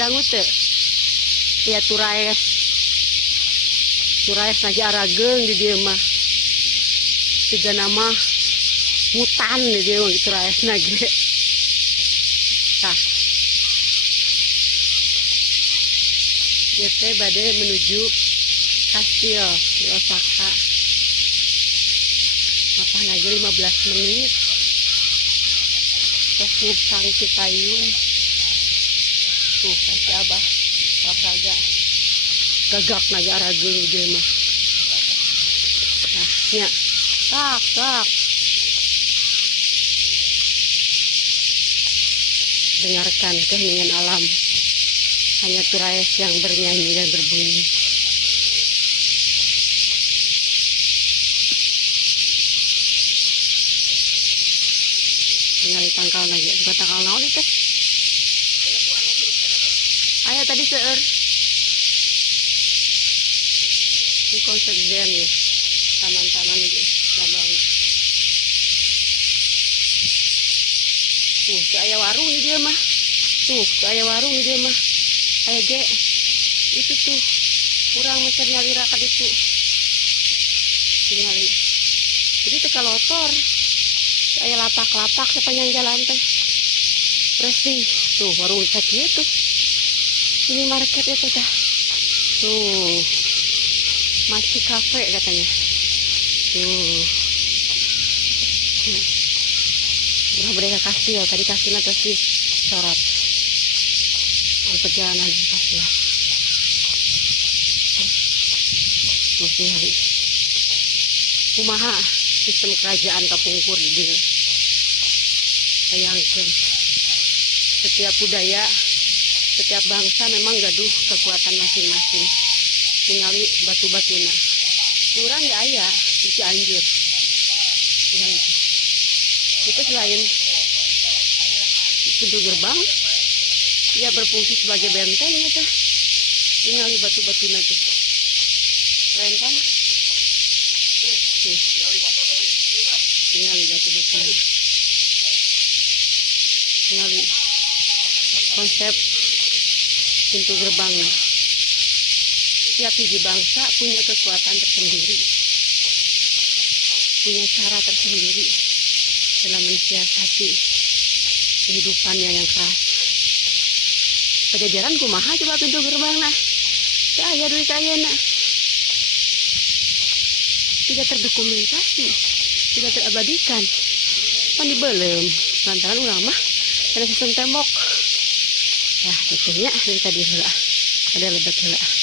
dangu teu ya turaes lagi arageung di dieu mah tiga nama mutan di dieu mah turaes lagi tah kita bade menuju kastil di Osaka makan aja 15 menit terus ngusang Cipayung tuh kasih abah olahraga gagak naga arageung dia mah nah nya tak dengarkan keheningan alam hanya turaes yang bernyanyi dan berbunyi. Tinggal di tangkal lagi, bukan tangkal naon teh. Ayah tadi seueur. Di konsep zen ya, taman-taman itu, babangna. Tuh, ke ayah warung nih dia mah. Tuh, ke ayah warung nih dia mah. Ayah ge, itu tuh, kurang mencari nyali rakat itu. Tinggali. Jadi teka lotor. Kayak lapak-lapak sepanjang jalan teh bersih tuh warung kaki itu ini market itu tah tuh Maci Cafe katanya tuh udah mereka kastil tadi kastilnya terus di sorot di perjalanan kastil tuh tinggal kumaha sistem kerajaan kapungkur di dia. Bayangkan setiap budaya, setiap bangsa memang gaduh kekuatan masing-masing. Tinggali batu-batuna. Kurang ya ayah di Cianjur. Tinggal itu. Itu selain pintu gerbang, ia berfungsi sebagai benteng gitu. Tinggali batu-batuna tuh. Keren kan? Tuh. Tinggali batu-batuna. Tinggali konsep pintu gerbangnya. Setiap hiji bangsa punya kekuatan tersendiri, punya cara tersendiri dalam mensiasati kehidupannya yang keras. Pajajaran kumaha coba pintu gerbang nah, saya duit ayana tidak terdokumentasi, tidak terabadikan, kan dibelem lantaran urang mah ada sistem tembok. Ya, itunya dari tadi heula. Ada lebat heula.